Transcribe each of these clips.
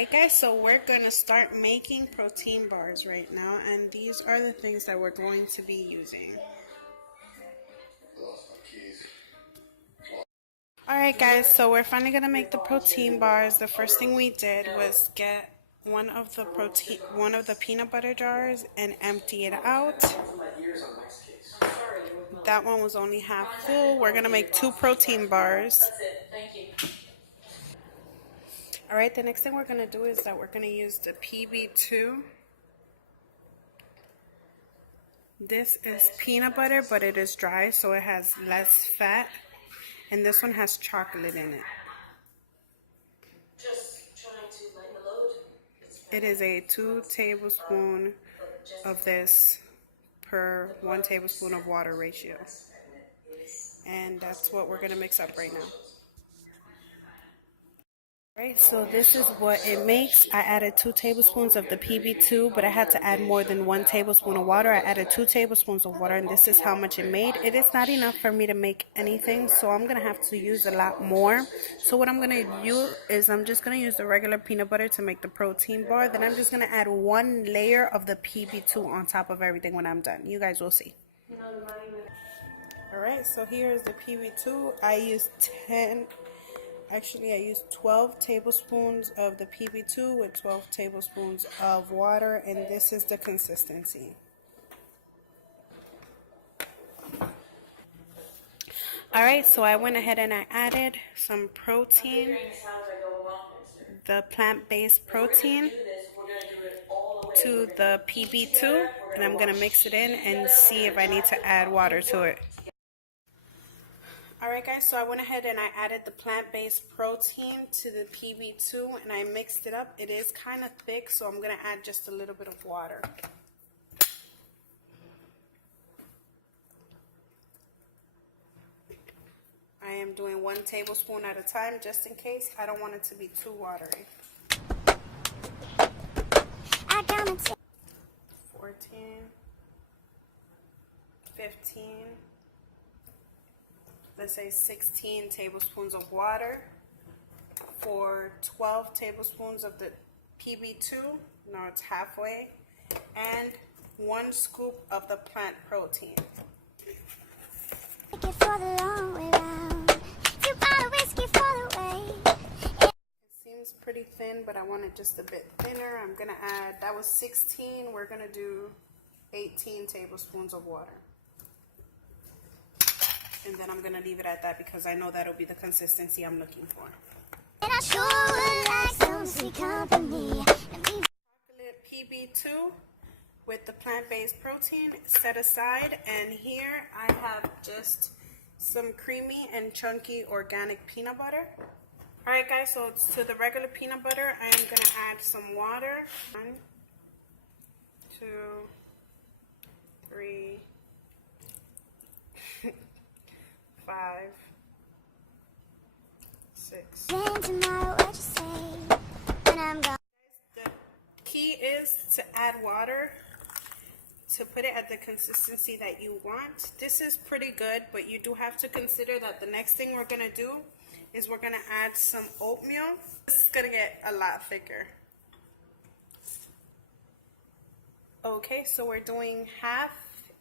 Alright guys, so we're going to start making protein bars right now, and these are the things that we're going to be using. Alright guys, so we're finally going to make the protein bars. The first thing we did was get one of the peanut butter jars and empty it out. That one was only half full. We're going to make 2 protein bars. Alright, the next thing we're going to do is that we're going to use the PB2. This is peanut butter, but it is dry, so it has less fat. And this one has chocolate in it. It is a 2 tablespoons of this per 1 tablespoon of water ratio. And that's what we're going to mix up right now. Right, so this is what it makes. I added 2 tablespoons of the PB2, but I had to add more than 1 tablespoon of water. I added 2 tablespoons of water, and this is how much it made. It is not enough for me to make anything, so I'm going to have to use a lot more. So what I'm going to do is I'm just going to use the regular peanut butter to make the protein bar. Then I'm just going to add 1 layer of the PB2 on top of everything when I'm done. You guys will see. Alright, so here is the PB2. I used 12 tablespoons of the PB2 with 12 tablespoons of water, and this is the consistency. Alright, so I went ahead and I added some protein, the plant-based protein, to the PB2, and I'm going to mix it in and see if I need to add water to it. Alright guys, so I went ahead and I added the plant-based protein to the PB2 and I mixed it up. It is kind of thick, so I'm going to add just a little bit of water. I am doing 1 tablespoon at a time just in case. I don't want it to be too watery. 14, 15, let's say 16 tablespoons of water for 12 tablespoons of the PB2. Now it's halfway. And 1 scoop of the plant protein. It seems pretty thin, but I want it just a bit thinner. I'm going to add, that was 16, we're going to do 18 tablespoons of water. And then I'm going to leave it at that because I know that'll be the consistency I'm looking for. And I sure would like some sweet company. Chocolate PB2 with the plant-based protein set aside. And here I have just some creamy and chunky organic peanut butter. Alright guys, so to the regular peanut butter, I am going to add some water. 1, 2, 3, 5, 6. The key is to add water to put it at the consistency that you want. This is pretty good, but you do have to consider that the next thing we're going to do is we're going to add some oatmeal. This is going to get a lot thicker. Okay, so we're doing half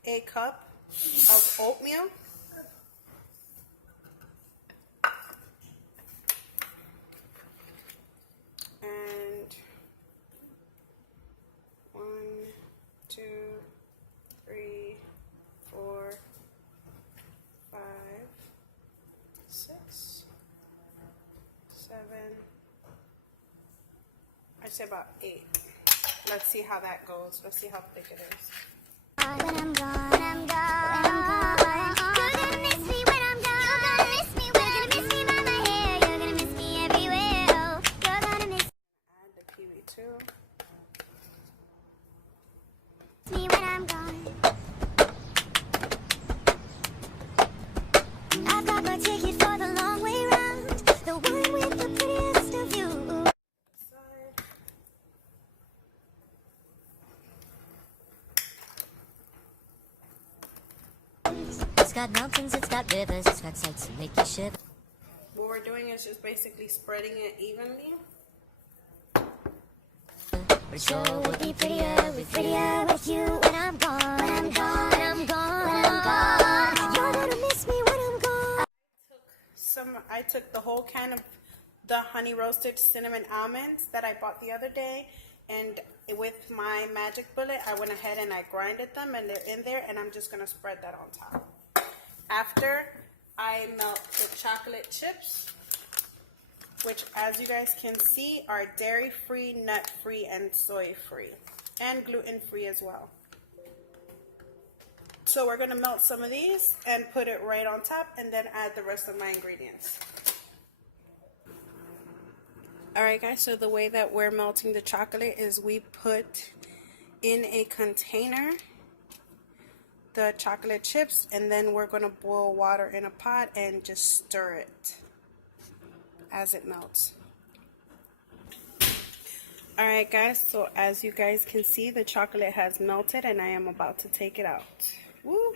a cup of oatmeal. And 1, 2, 3, 4, 5, 6, 7, I'd say about 8. Let's see how that goes. Let's see how thick it is. When I'm gone, when I'm gone, when I'm gone. You're gonna miss me when I'm gone. You're gonna miss me when you're gonna miss me by my hair. You're gonna miss me everywhere. Oh, you're gonna miss me. Add the PB2. Me when I'm gone. I've got my ticket for the long way round. The one with the prettiest of you. It's got mountains, it's got rivers, it's got sights to make you shiver. What we're doing is just basically spreading it evenly. But it sure would be prettier with you when I'm gone. When I'm gone. When I'm gone. When I'm gone. You're gonna miss me when I'm gone. I took the whole can of the honey roasted cinnamon almonds that I bought the other day, and with my magic bullet I went ahead and I grinded them, and they're in there, and I'm just gonna spread that on top. After I melt the chocolate chips, which as you guys can see are dairy free, nut free, and soy free, and gluten free as well. So we're gonna melt some of these and put it right on top, and then add the rest of my ingredients. Alright guys, so the way that we're melting the chocolate is we put in a container the chocolate chips, and then we're going to boil water in a pot and just stir it as it melts. Alright guys, so as you guys can see, the chocolate has melted and I am about to take it out. Woo!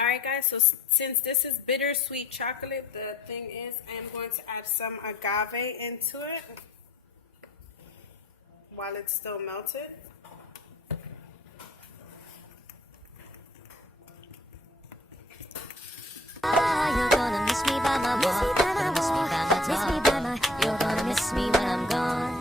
Alright guys, so since this is bittersweet chocolate, the thing is I am going to add some agave into it while it's still melted. You're gonna miss me by my walk. You're gonna miss me by my talk. You're gonna miss me when I'm gone.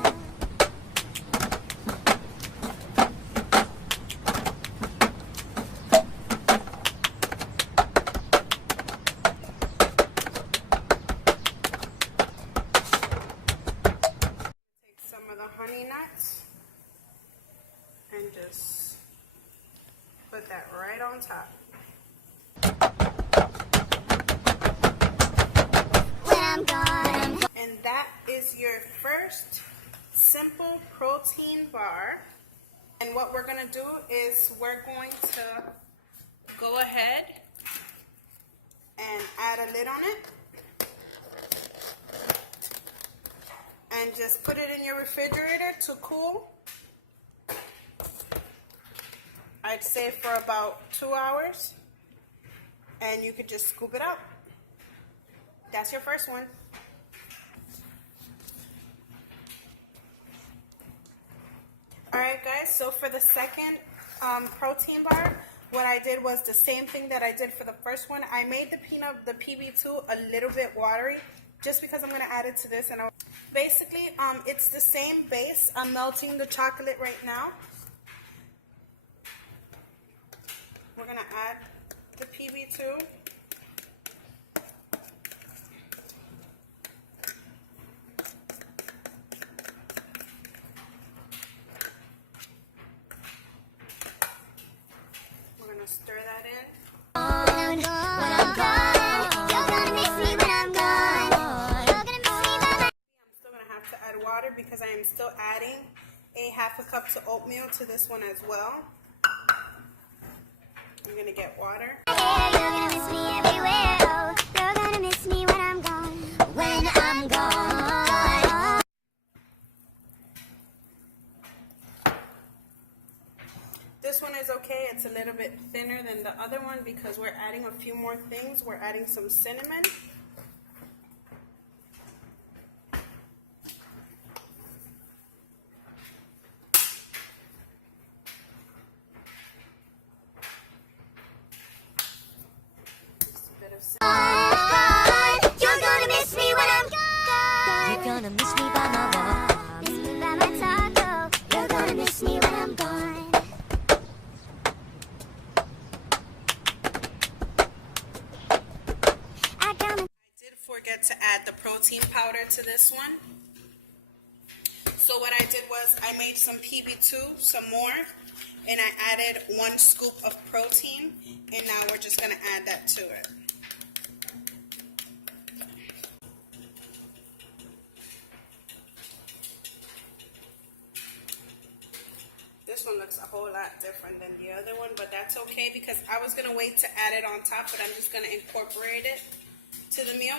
Honey nuts and just put that right on top. When I'm gone. And that is your first simple protein bar. And what we're going to do is we're going to go ahead and add a lid on it. And just put it in your refrigerator to cool. I'd say for about 2 hours. And you could just scoop it out. That's your first one. Alright guys, so for the second protein bar, what I did was the same thing that I did for the first one. I made the PB2 a little bit watery, just because I'm going to add it to this. And basically, it's the same base. I'm melting the chocolate right now. We're going to add the PB2. We're going to stir that in. When I'm gone. You're gonna miss me when I'm gone. You're gonna miss me by my. I'm still going to have to add water because I am still adding a ½ cup to oatmeal to this one as well. I'm going to get water. You're gonna miss me everywhere. Oh, you're gonna miss me when I'm gone. When I'm gone. This one is okay. It's a little bit thinner than the other one because we're adding a few more things. We're adding some cinnamon. You're gonna miss me when I'm gone. You're gonna miss me by my walk. Miss me by my taco. You're gonna miss me when I'm gone. I did forget to add the protein powder to this one. So what I did was I made some PB2, some more, and I added 1 scoop of protein, and now we're just going to add that to it. This one looks a whole lot different than the other one, but that's okay because I was going to wait to add it on top, but I'm just going to incorporate it to the meal.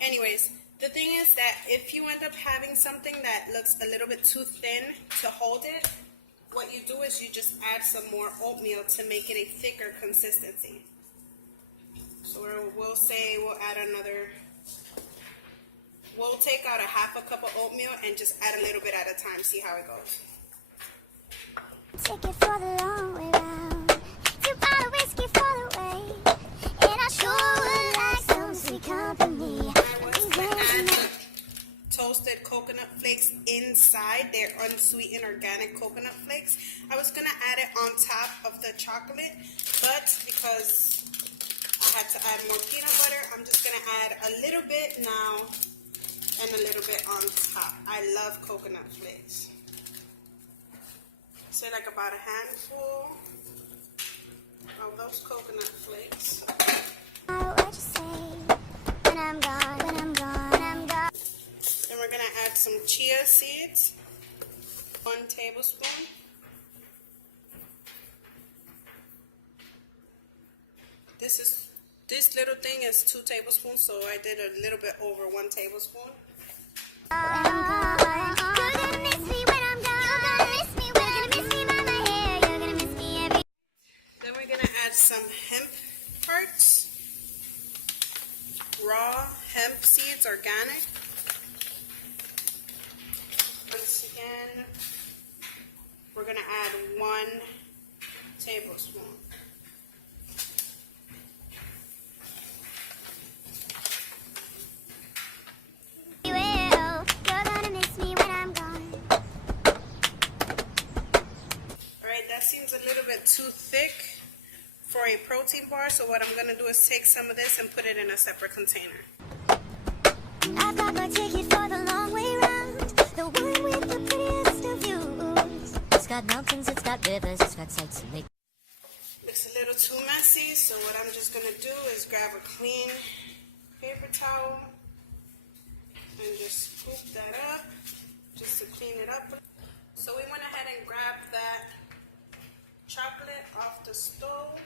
Anyways, the thing is that if you end up having something that looks a little bit too thin to hold it, what you do is you just add some more oatmeal to make it a thicker consistency. So we'll say we'll add another we'll take out a half a cup of oatmeal and just add a little bit at a time. See how it goes. Take it for the long way round. 2 bottle whiskey for the way. And I sure would like some sweet company. I was gonna add the toasted coconut flakes inside. They're unsweetened organic coconut flakes. I was gonna add it on top of the chocolate, but because I had to add more peanut butter, I'm just gonna add a little bit now and a little bit on top. I love coconut flakes. Say like about a handful of those coconut flakes. What you say when I'm gone, when I'm gone, when I'm gone. Then we're gonna add some chia seeds, 1 tablespoon. This little thing is 2 tablespoons, so I did a little bit over 1 tablespoon. You're gonna miss me when I'm gone. You're gonna miss me when you're gonna miss me by my hair. You're gonna miss me every. Then we're gonna add some hemp hearts, raw hemp seeds, organic. Once again, we're gonna add 1 tablespoon. You're gonna miss me when I'm gone. Alright, that seems a little bit too thick for a protein bar, so what I'm gonna do is take some of this and put it in a separate container. I've got my ticket for the long way round, the one with the prettiest of views. It's got mountains, it's got rivers, it's got sights to make. Looks a little too messy, so what I'm just gonna do is grab a clean paper towel and just scoop that up, just to clean it up. So we went ahead and grabbed that chocolate off the stove.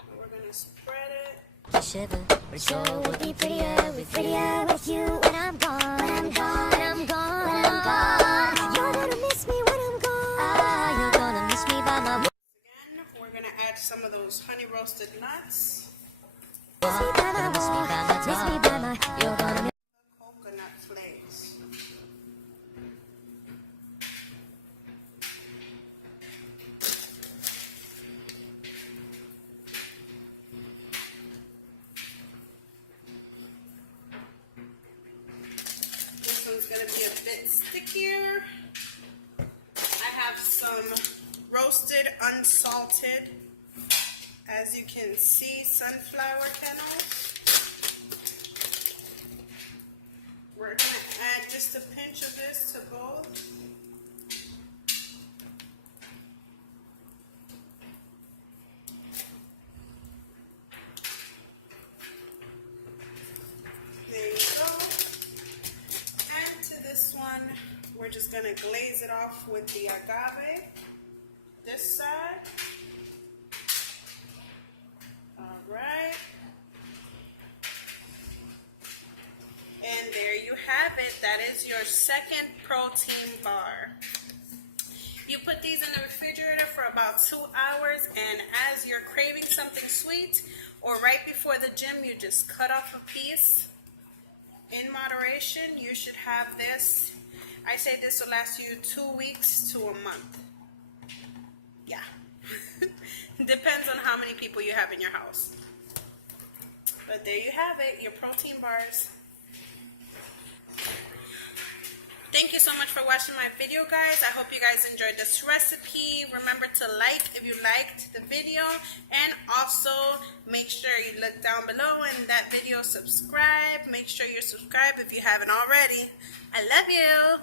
And we're gonna spread it. Shiver, but sure would be prettier with you when I'm gone, when I'm gone, when I'm gone, when I'm gone. You're gonna miss me when I'm gone. Ah, you're gonna miss me by my. Again, we're gonna add some of those honey roasted nuts, Miss me by my, miss me by my, miss me by my. You're gonna miss. coconut flakes. This one's gonna be a bit stickier. I have some roasted, unsalted, as you can see, sunflower kernels. We're gonna add just a pinch of this to both. There you go. And to this one, we're just gonna glaze it off with the agave. This side. All right. And there you have it. That is your second protein bar. You put these in the refrigerator for about 2 hours, and as you're craving something sweet or right before the gym, you just cut off a piece. In moderation, you should have this. I say this will last you 2 weeks to a month. Yeah. Depends on how many people you have in your house. But there you have it, your protein bars. Thank you so much for watching my video, guys. I hope you guys enjoyed this recipe. Remember to like if you liked the video, and also make sure you look down below in that video, subscribe. Make sure you're subscribed if you haven't already. I love you.